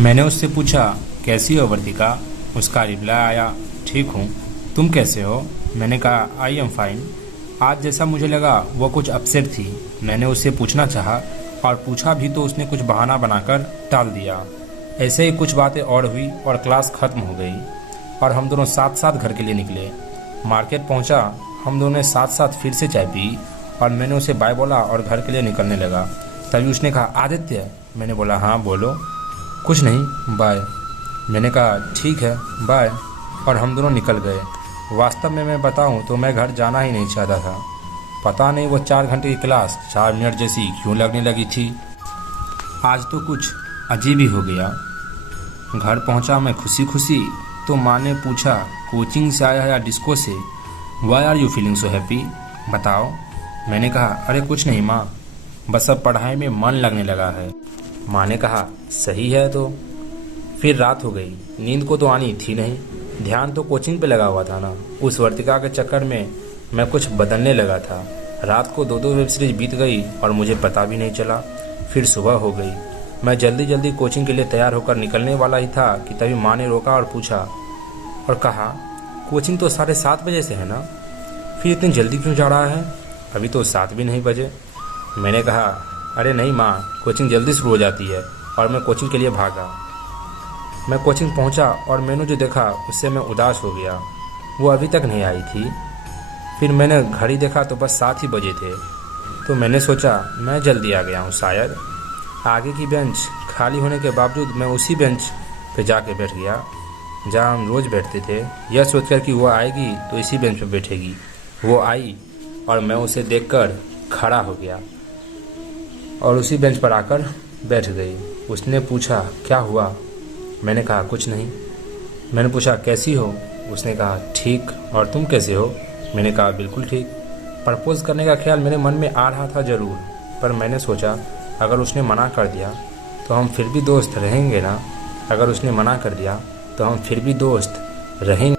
मैंने उससे पूछा, कैसी हो वर्तिका? उसका रिप्लाई आया, ठीक हूँ। तुम कैसे हो? मैंने कहा, आई एम फाइन। आज जैसा मुझे लगा वो कुछ अपसेट थी। मैंने उससे पूछना चाहा और पूछा भी तो उसने कुछ बहाना बनाकर टाल दिया। ऐसे ही कुछ बातें और हुई और क्लास खत्म हो गई और हम दोनों साथ साथ घर के लिए निकले। मार्केट पहुंचा, हम दोनों ने साथ साथ फिर से चाय पी और मैंने उसे बाय बोला और घर के लिए निकलने लगा। तभी उसने कहा, आदित्य। मैंने बोला, हाँ बोलो। कुछ नहीं, बाय। मैंने कहा, ठीक है, बाय। और हम दोनों निकल गए। वास्तव में मैं बताऊं तो मैं घर जाना ही नहीं चाहता था। पता नहीं वो 4 घंटे की क्लास 4 मिनट जैसी क्यों लगने लगी थी। आज तो कुछ अजीब ही हो गया। घर पहुंचा मैं खुशी खुशी तो माँ ने पूछा, कोचिंग से आया या डिस्को से? Why are you feeling so happy? बताओ। मैंने कहा, अरे कुछ नहीं माँ, बस अब पढ़ाई में मन लगने लगा है। माँ ने कहा, सही है तो। फिर रात हो गई। नींद को तो आनी थी नहीं, ध्यान तो कोचिंग पे लगा हुआ था ना। उस वर्तिका के चक्कर में मैं कुछ बदलने लगा था। रात को 2-2 वेब सीरीज बीत गई और मुझे पता भी नहीं चला। फिर सुबह हो गई। मैं जल्दी जल्दी कोचिंग के लिए तैयार होकर निकलने वाला ही था कि तभी माँ ने रोका और पूछा और कहा, कोचिंग तो 7:30 बजे से है ना, फिर इतनी जल्दी क्यों जा रहा है? अभी तो 7 भी नहीं बजे। मैंने कहा, अरे नहीं माँ, कोचिंग जल्दी शुरू हो जाती है। और मैं कोचिंग के लिए भागा। मैं कोचिंग पहुंचा और मैंने जो देखा उससे मैं उदास हो गया। वो अभी तक नहीं आई थी। फिर मैंने घड़ी देखा तो बस 7 ही बजे थे। तो मैंने सोचा मैं जल्दी आ गया हूँ शायद। आगे की बेंच खाली होने के बावजूद मैं उसी बेंच पे जाके बैठ गया जहाँ हम रोज़ बैठते थे, यह सोचकर कि वो आएगी तो इसी बेंच पे बैठेगी। वो आई और मैं उसे देखकर खड़ा हो गया और उसी बेंच पर आकर बैठ गई। उसने पूछा, क्या हुआ? मैंने कहा, कुछ नहीं। मैंने पूछा, कैसी हो? उसने कहा, ठीक। और तुम कैसे हो? मैंने कहा, बिल्कुल ठीक। प्रपोज करने का ख्याल मेरे मन में आ रहा था ज़रूर, पर मैंने सोचा अगर उसने मना कर दिया तो हम फिर भी दोस्त रहेंगे ना। अगर उसने मना कर दिया तो हम फिर भी दोस्त रहेंगे।